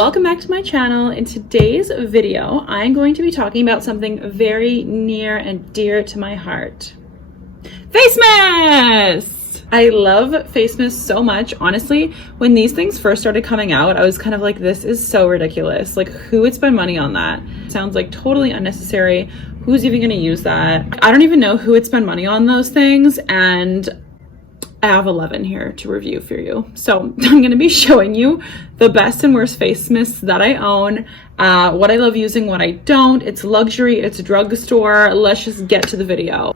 Welcome back to my channel. In today's video, I'm going to be talking about something very near and dear to my heart. Face mist! I love face mist so much. Honestly, when these things first started coming out, I was kind of like, this is so ridiculous. Like, who would spend money on that? Sounds like totally unnecessary. Who's even gonna use that? I don't even know who would spend money on those things, and I have 11 here to review for you. So I'm going to be showing you the best and worst face mists that I own, what I love using, what I don't. It's luxury, it's drugstore. Let's just get to the video.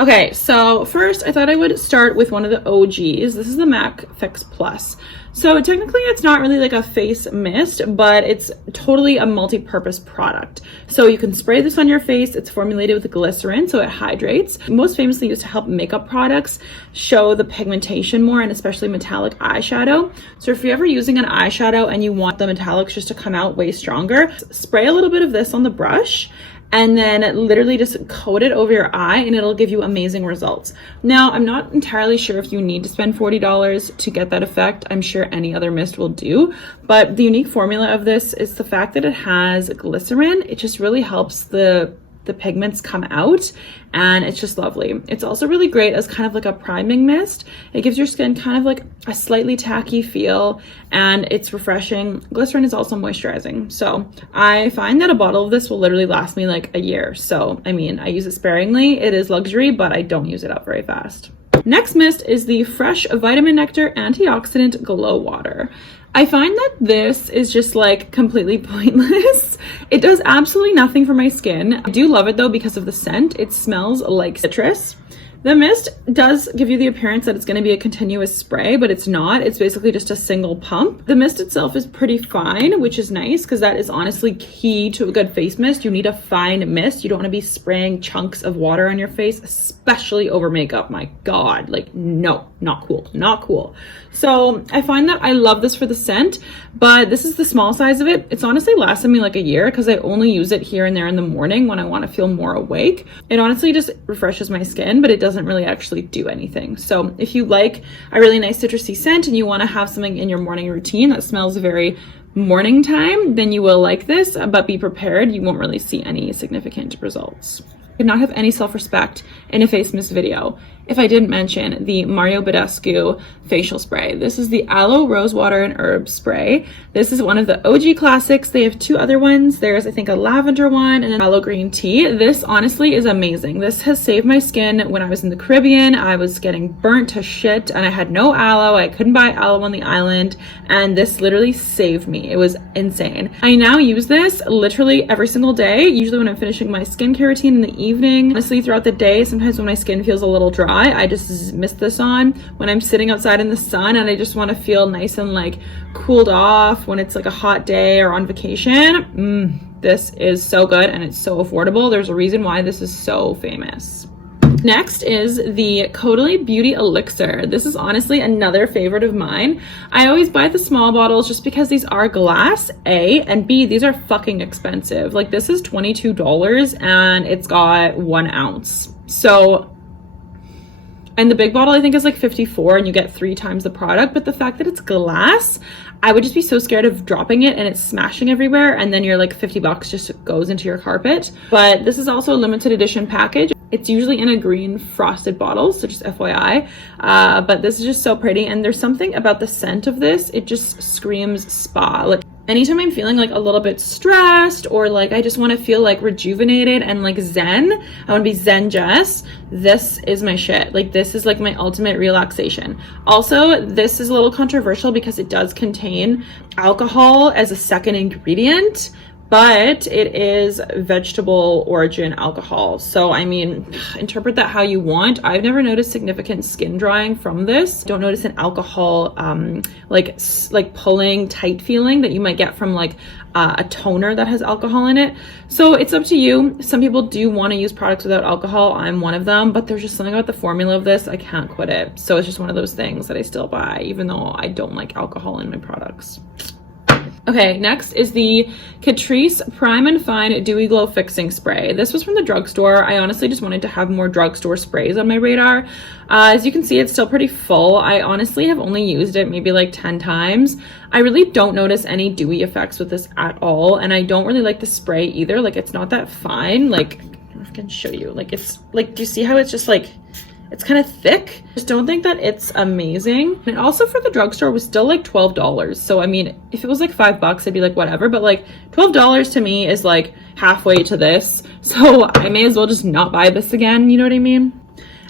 Okay, so first I thought I would start with one of the OGs. This is the MAC Fix Plus. So technically it's not really like a face mist, but it's totally a multi-purpose product. So you can spray this on your face. It's formulated with glycerin, so it hydrates. Most famously used to help makeup products show the pigmentation more, and especially metallic eyeshadow. So if you're ever using an eyeshadow and you want the metallics just to come out way stronger, spray a little bit of this on the brush and then literally just coat it over your eye and it'll give you amazing results. Now, I'm not entirely sure if you need to spend $40 to get that effect. I'm sure any other mist will do, but the unique formula of this is the fact that it has glycerin. It just really helps the pigments come out, and it's just lovely. It's also really great as kind of like a priming mist. It gives your skin kind of like a slightly tacky feel, and it's refreshing. Glycerin is also moisturizing, so I find that a bottle of this will literally last me like a year. So I mean, I use it sparingly. It is luxury, but I don't use it up very fast. Next mist is the Fresh Vitamin Nectar Antioxidant Glow Water. I find that this is just like completely pointless. It does absolutely nothing for my skin. I do love it though because of the scent. It smells like citrus. The mist does give you the appearance that it's going to be a continuous spray, but it's not. It's basically just a single pump. The mist itself is pretty fine, which is nice because that is honestly key to a good face mist. You need a fine mist. You don't want to be spraying chunks of water on your face, especially over makeup. My God, like no, not cool, not cool. So I find that I love this for the scent, but this is the small size of it. It's honestly lasted me like a year because I only use it here and there in the morning when I want to feel more awake. It honestly just refreshes my skin, but it doesn't really actually do anything. So if you like a really nice citrusy scent and you want to have something in your morning routine that smells very morning time, then you will like this, but be prepared. You won't really see any significant results. I could not have any self-respect in a face mist video if I didn't mention the Mario Badescu facial spray. This is the Aloe Rose Water and Herb Spray. This is one of the OG classics. They have two other ones. There's, I think, a lavender one and an aloe green tea. This honestly is amazing. This has saved my skin. When I was in the Caribbean, I was getting burnt to shit and I had no aloe. I couldn't buy aloe on the island, and this literally saved me. It was insane. I now use this literally every single day, usually when I'm finishing my skincare routine in the evening. Honestly, throughout the day, sometimes when my skin feels a little dry, I just mist this on when I'm sitting outside in the sun and I just want to feel nice and like cooled off when it's like a hot day or on vacation. This is so good and it's so affordable. There's a reason why this is so famous. Next is the Caudalie Beauty Elixir. This is honestly another favorite of mine. I always buy the small bottles just because these are glass, A, and B, these are fucking expensive. Like this is $22 and it's got 1 ounce. So, and the big bottle I think is like 54 and you get 3 times the product, but the fact that it's glass, I would just be so scared of dropping it and it's smashing everywhere and then you're like $50 just goes into your carpet. But this is also a limited edition package. It's usually in a green frosted bottle, so just FYI. But this is just so pretty, and there's something about the scent of this. It just screams spa. Like anytime I'm feeling like a little bit stressed or like I just want to feel like rejuvenated and like zen, I want to be Zen Jess, this is my shit. Like this is like my ultimate relaxation. Also, this is a little controversial because it does contain alcohol as a second ingredient, but it is vegetable origin alcohol. So I mean, interpret that how you want. I've never noticed significant skin drying from this. Don't notice an alcohol like pulling tight feeling that you might get from like a toner that has alcohol in it. So it's up to you. Some people do want to use products without alcohol. I'm one of them, but there's just something about the formula of this. I can't quit it. So it's just one of those things that I still buy even though I don't like alcohol in my products. Okay, next is the Catrice Prime and Fine Dewy Glow Fixing Spray. This was from the drugstore. I honestly just wanted to have more drugstore sprays on my radar. As you can see, it's still pretty full. I honestly have only used it maybe like 10 times. I really don't notice any dewy effects with this at all, and I don't really like the spray either. Like, it's not that fine. Like, I can show you. Like, it's like, do you see how it's just like, it's kind of thick? Just don't think that it's amazing. And also for the drugstore was still like $12. So I mean, if it was like $5, I'd be like, whatever, but like $12 to me is like halfway to this. So I may as well just not buy this again. You know what I mean?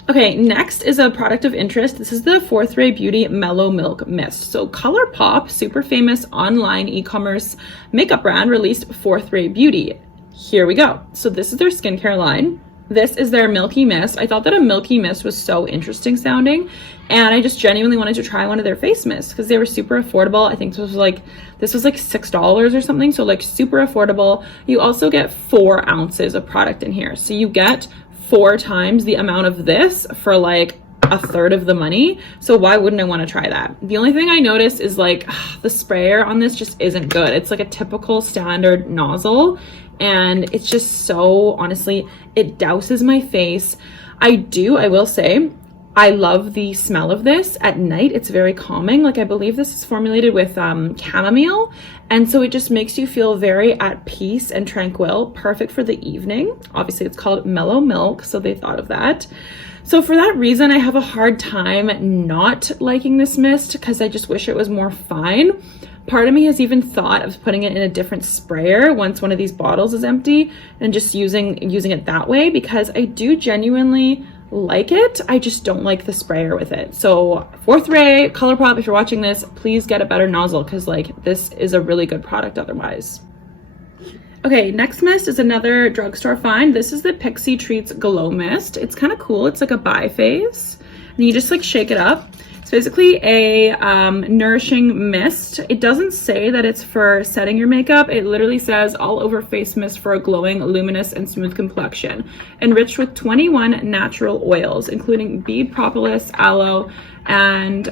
Okay, next is a product of interest. This is the Fourth Ray Beauty Mellow Milk Mist. So Colourpop, super famous online e-commerce makeup brand, released Fourth Ray Beauty. Here we go. So this is their skincare line. This is their Milky Mist. I thought that a Milky Mist was so interesting sounding, and I just genuinely wanted to try one of their face mists because they were super affordable. I think this was like $6 or something, so like super affordable. You also get 4 ounces of product in here, so you get 4 times the amount of this for like a third of the money. So why wouldn't I want to try that? The only thing I noticed is like the sprayer on this just isn't good. It's like a typical standard nozzle, and it's just so, honestly, it douses my face. I will say, I love the smell of this at night. It's very calming. Like, I believe this is formulated with chamomile, and so it just makes you feel very at peace and tranquil. Perfect for the evening. Obviously, it's called Mellow Milk, so they thought of that. So for that reason, I have a hard time not liking this mist because I just wish it was more fine. Part of me has even thought of putting it in a different sprayer once one of these bottles is empty and just using it that way, because I do genuinely like it. I just don't like the sprayer with it. So Fourth Ray, Colourpop, if you're watching this, please get a better nozzle because like this is a really good product otherwise. Okay, next mist is another drugstore find. This is the Pixie Treats Glow Mist. It's kind of cool. It's like a bi-phase, and you just like shake it up. It's basically a nourishing mist. It doesn't say that it's for setting your makeup. It literally says all over face mist for a glowing, luminous, and smooth complexion. Enriched with 21 natural oils, including bead propolis, aloe, and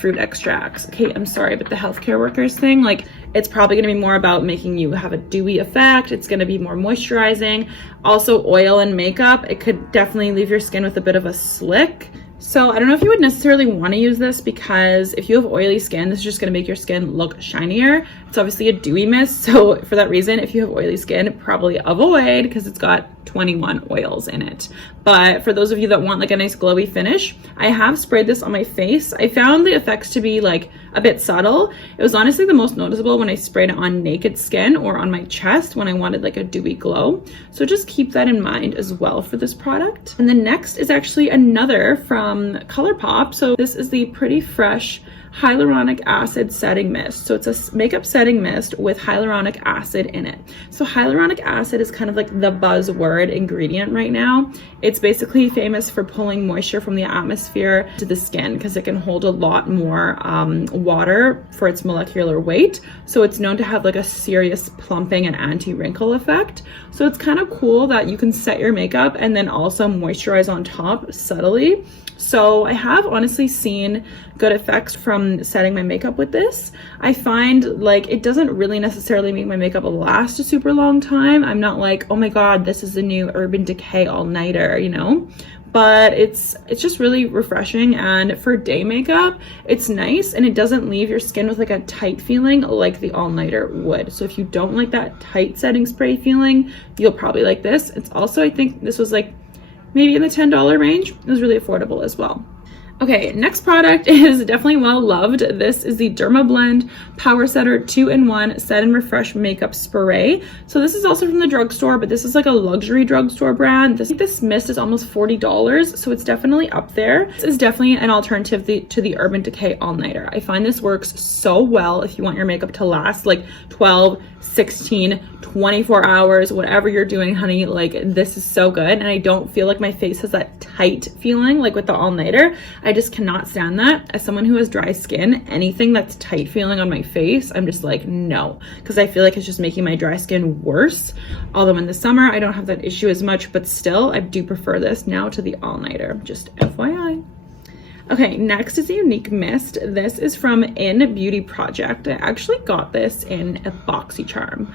fruit extracts. Okay, I'm sorry, but the healthcare workers thing, like, it's probably going to be more about making you have a dewy effect. It's going to be more moisturizing. Also, oil and makeup, it could definitely leave your skin with a bit of a slick. So I don't know if you would necessarily want to use this, because if you have oily skin, this is just going to make your skin look shinier. It's obviously a dewy mist, so for that reason, if you have oily skin, probably avoid, because it's got 21 oils in it. But for those of you that want like a nice glowy finish, I have sprayed this on my face. I found the effects to be like a bit subtle. It was honestly the most noticeable when I sprayed it on naked skin or on my chest when I wanted like a dewy glow. So just keep that in mind as well for this product. And the next is actually another from Colourpop. So this is the Pretty Fresh Hyaluronic Acid Setting Mist. So it's a makeup setting mist with hyaluronic acid in it. So hyaluronic acid is kind of like the buzzword ingredient right now. It's basically famous for pulling moisture from the atmosphere to the skin because it can hold a lot more water for its molecular weight. So it's known to have like a serious plumping and anti-wrinkle effect. So it's kind of cool that you can set your makeup and then also moisturize on top subtly. So I have honestly seen good effects from setting my makeup with this. I find like it doesn't really necessarily make my makeup last a super long time. I'm not like, oh my god, this is the new Urban Decay all-nighter, you know? But it's just really refreshing, and for day makeup, it's nice and it doesn't leave your skin with like a tight feeling like the all-nighter would. So if you don't like that tight setting spray feeling, you'll probably like this. It's also, I think this was like maybe in the $10 range. It was really affordable as well. Okay, next product is definitely well loved. This is the Dermablend Power Setter 2-in-1 Set and Refresh Makeup Spray. So this is also from the drugstore, but this is like a luxury drugstore brand. This mist is almost $40, so it's definitely up there. This is definitely an alternative to the Urban Decay All-Nighter. I find this works so well if you want your makeup to last like 12, 16, 24 hours, whatever you're doing, honey. Like, this is so good, and I don't feel like my face has that tight feeling like with the all-nighter. I just cannot stand that. As someone who has dry skin, anything that's tight feeling on my face, I'm just like, no, because I feel like it's just making my dry skin worse. Although in the summer I don't have that issue as much, but still I do prefer this now to the all-nighter, just FYI. Okay, next is a unique mist. This is from In Beauty Project. I actually got this in a BoxyCharm.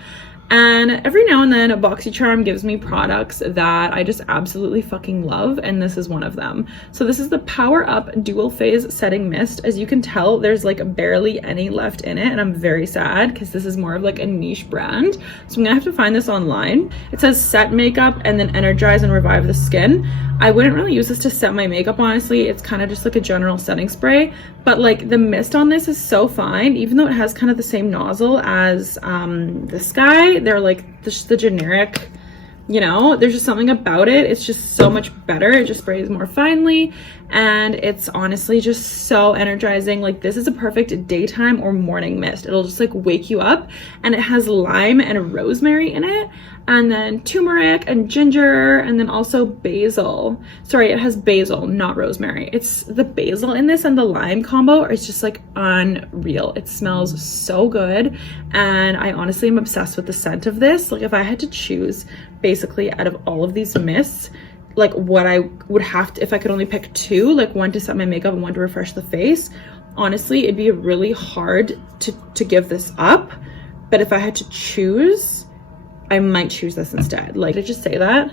And every now and then a BoxyCharm gives me products that I just absolutely fucking love, and this is one of them. So this is the Power Up Dual Phase Setting Mist. As you can tell, there's like barely any left in it, and I'm very sad because this is more of like a niche brand. So I'm gonna have to find this online. It says set makeup and then energize and revive the skin. I wouldn't really use this to set my makeup, honestly. It's kind of just like a general setting spray, but like the mist on this is so fine, even though it has kind of the same nozzle as this guy. They're like just the generic, you know, there's just something about it. It's just so much better. It just sprays more finely, and it's honestly just so energizing. Like this is a perfect daytime or morning mist. It'll just like wake you up, and it has lime and rosemary in it, and then turmeric and ginger, and then also basil. Sorry, it has basil, not rosemary. It's the basil in this and the lime combo is just like unreal. It smells so good, and I honestly am obsessed with the scent of this. Like if I had to choose basically out of all of these mists, like what I would have to, if I could only pick two, like one to set my makeup and one to refresh the face, honestly it'd be really hard to give this up. But if I had to choose, I might choose this instead. Like, did I just say that?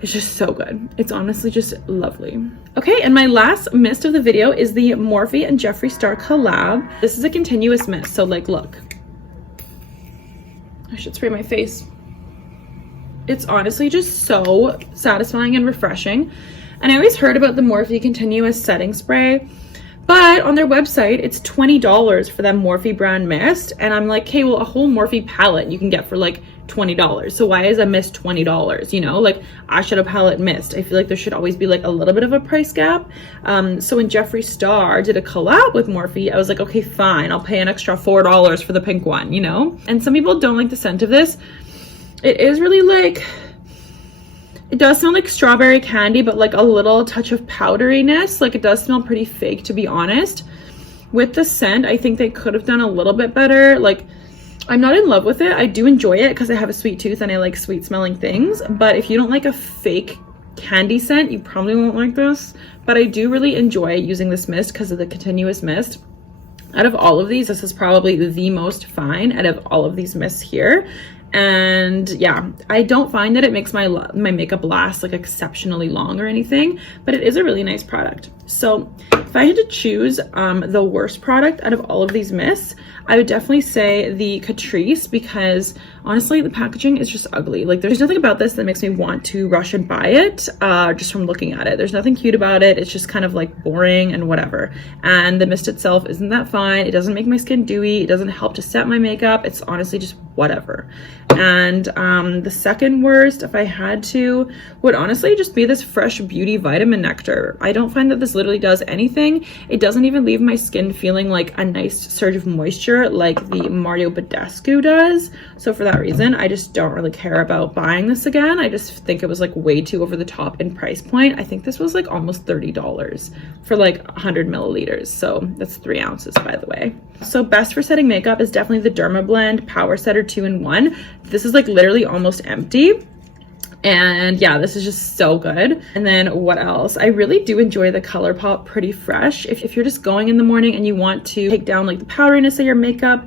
It's just so good. It's honestly just lovely. Okay, and my last mist of the video is the Morphe and Jeffree Star collab. This is a continuous mist, so like, look. I should spray my face. It's honestly just so satisfying and refreshing. And I always heard about the Morphe continuous setting spray, but on their website, it's $20 for that Morphe brand mist. And I'm like, okay, well, a whole Morphe palette you can get for like $20. So why is a mist $20? You know, like eyeshadow palette mist. I feel like there should always be like a little bit of a price gap. So when Jeffree Star did a collab with Morphe, I was like, okay, fine. I'll pay an extra $4 for the pink one, you know? And some people don't like the scent of this. It is really like, it does smell like strawberry candy, but like a little touch of powderiness. Like it does smell pretty fake, to be honest. With the scent, I think they could have done a little bit better. Like, I'm not in love with it. I do enjoy it because I have a sweet tooth and I like sweet smelling things. But if you don't like a fake candy scent, you probably won't like this. But I do really enjoy using this mist because of the continuous mist. Out of all of these, this is probably the most fine out of all of these mists here. And yeah, I don't find that it makes my makeup last like exceptionally long or anything, but it is a really nice product. So if I had to choose the worst product out of all of these mists, I would definitely say the Catrice, because honestly the packaging is just ugly. Like there's nothing about this that makes me want to rush and buy it just from looking at it. There's nothing cute about it. It's just kind of like boring and whatever. And the mist itself isn't that fine. It doesn't make my skin dewy. It doesn't help to set my makeup. It's honestly just whatever. And the second worst, if I had to, would honestly just be this Fresh Beauty Vitamin Nectar. I don't find that this literally does anything. It doesn't even leave my skin feeling like a nice surge of moisture like the Mario Badescu does. So for that reason, I just don't really care about buying this again. I just think it was like way too over the top in price point. I think this was like almost $30 for like 100 milliliters. So that's 3 ounces, by the way. So best for setting makeup is definitely the Dermablend Power Setter 2-in-1. This is like literally almost empty. And yeah, this is just so good. And then what else? I really do enjoy the Colourpop Pretty Fresh. If you're just going in the morning and you want to take down like the powderiness of your makeup,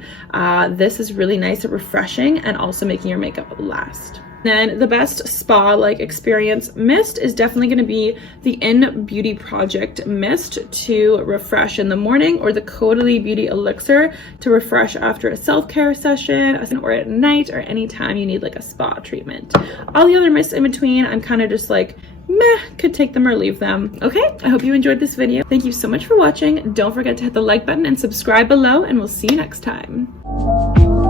this is really nice and refreshing and also making your makeup last. Then the best spa-like experience mist is definitely going to be the In Beauty Project mist to refresh in the morning, or the Caudalie Beauty Elixir to refresh after a self-care session, or at night, or anytime you need like a spa treatment. All the other mists in between, I'm kind of just like, meh, could take them or leave them. Okay, I hope you enjoyed this video. Thank you so much for watching. Don't forget to hit the like button and subscribe below, and we'll see you next time.